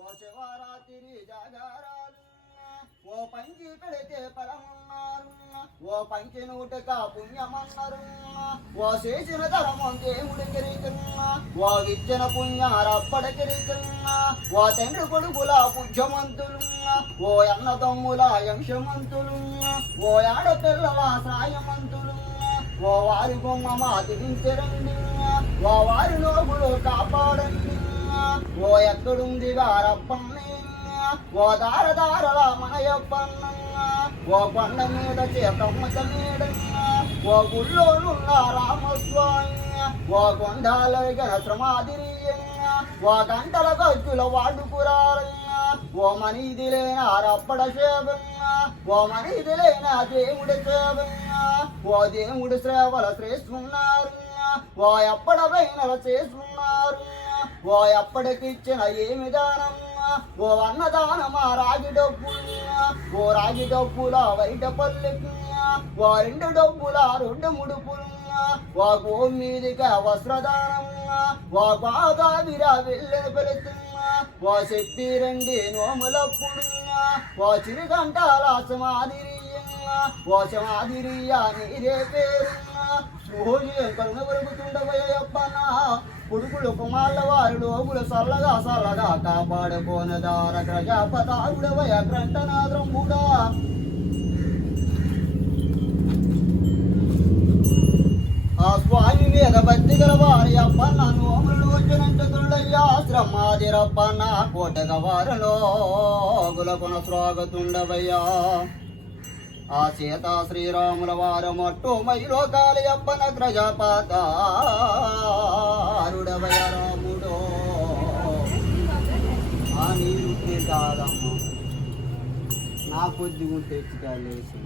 ఓ శివరాత్రి జాగారాలు. ఓ పంచి పెడితే పరమన్నారు. ఓ పంచి నూటక పుణ్యమన్నారు. ఓ చేసిన ధర్మం దేవుడి కిరీకున్నా ఓ విద్యన పుణ్యారప్పడ కిరీకున్నా ఓ తండ్రి కొడుకుల పూజ్యమంతులు. ఓ అన్న తమ్ముల యంశమంతులు ఓ ఆడపిల్లల సాయమంతులు. ఓ వారి బొమ్మ మాదిరించరండి ఓ వారి లోపులు కాపాడండి. ఎక్కడుంది వారప్పన్న ఓ దారదారల మనయప్పన్న ఓ కొండ మీద చేతమ్మత మీద ఓ గుళ్ళోనున్న రామస్వామి ఓ కొండాల గణ ఓ గంటల గజ్జుల వాడుకురాలయ్య ఓ మనీది లేన రప్పడ సేవన్న ఓ మనీది లేన దేవుడి సేవన్న ఓ దేవుడి సేవల శ్రేష్ఠున్నారు ఓ ఎప్పడవైన చేసుకున్నారు ఓ ఎప్పటికిచ్చిన ఏమి దానం ఓ అన్నదానమా రాగి డబ్బులు ఓ రాగి డబ్బుల వైట పల్లెకి ఓ రెండు డబ్బుల రెండు ముడుపులు ఓ గో మీదిగా వస్త్రదానం ఓ గోదావిర వెళ్ళిన పెలుతున్నా ఓ చెప్పి రండి నోములప్పుడు ఓ చిరుగంటాల సమాధిరియ్య ఓ సమాధిరియా నీరే పేరున్నా రోజు కరుణ కొడుకులు కుమార్ల వారు లోగులు సల్లగా సల్లగా కాపాడుకోనదార ప్రజాపతారుడవయ గ్రంథనాద్రముడా ఆ స్వామి మీద భక్తి గల వారి అప్పన్న నోములు వచ్చినంత శ్రమాదిరప్పన్న కోటగ వారిలో గులకున స్వాగతుండవయ్యా. ఆ సీత శ్రీరాముల వారు మట్టు మైలో కాలి అప్పన ప్రజాపాతారుడవయ రాముడో ఆ నీరు కాదమ్మా. నా కొద్ది తెచ్చుకోలేసి